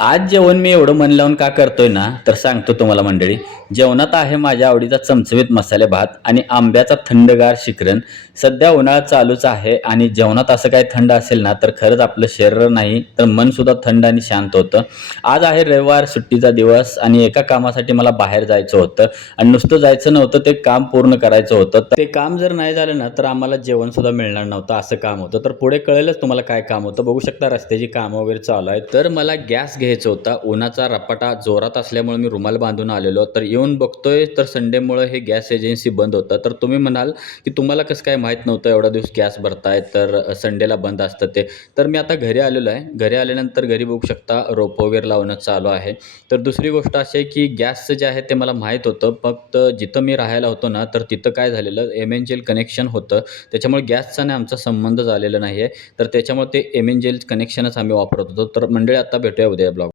आज जेवण मी एवढं मन लावून का करतोय ना, तर सांगतो तुम्हाला मंडळी. जेवणात आहे माझ्या आवडीचा चमचमीत मसाले भात आणि आंब्याचा थंडगार शिकरण. सध्या उन्हाळा चालूच आहे आणि जेवणात असं काही थंड असेल ना, तर खरंच आपलं शरीर नाही, तर मनसुद्धा थंड आणि शांत होतं. आज आहे रविवार, सुट्टीचा दिवस आणि एका कामासाठी मला बाहेर जायचं होतं आणि नुसतं जायचं नव्हतं, ते काम पूर्ण करायचं होतं. तर ते काम जर नाही झालं ना, तर आम्हाला जेवणसुद्धा मिळणार नव्हतं, असं काम होतं. तर पुढे कळेलच तुम्हाला काय काम होतं. बघू शकता रस्त्याची कामं वगैरे चालू आहेत. तर मला गॅस घ्यायचा होता. उन्हाचा रपाटा जोरात असल्यामुळे मी रुमाल बांधून आलेलो. तर येऊन बघतोय तर संडेमुळे हे गॅस एजन्सी बंद होतं. तर तुम्ही म्हणाल, की तुम्हाला कसं काय माहीत नव्हतं एवढा दिवस गॅस भरताय, तर संडेला बंद असतं ते. तर मी आता घरी आलेलो आहे. घरी आल्यानंतर घरी बघू शकता रोपं वगैरे लावणं चालू आहे. तर दुसरी गोष्ट अशी आहे, की गॅसचं जे आहे ते मला माहीत होतं. फक्त जिथं मी राहायला होतो ना, तर तिथं काय झालेलं एम-एन-जी-एल कनेक्शन होतं. त्याच्यामुळे गॅसचा आणि आमचा संबंध झालेला नाही आहे. तर त्याच्यामुळे ते एम-एन-जी-एल कनेक्शनच आम्ही वापरत होतो. तर मंडळी आता भेटूया उद्या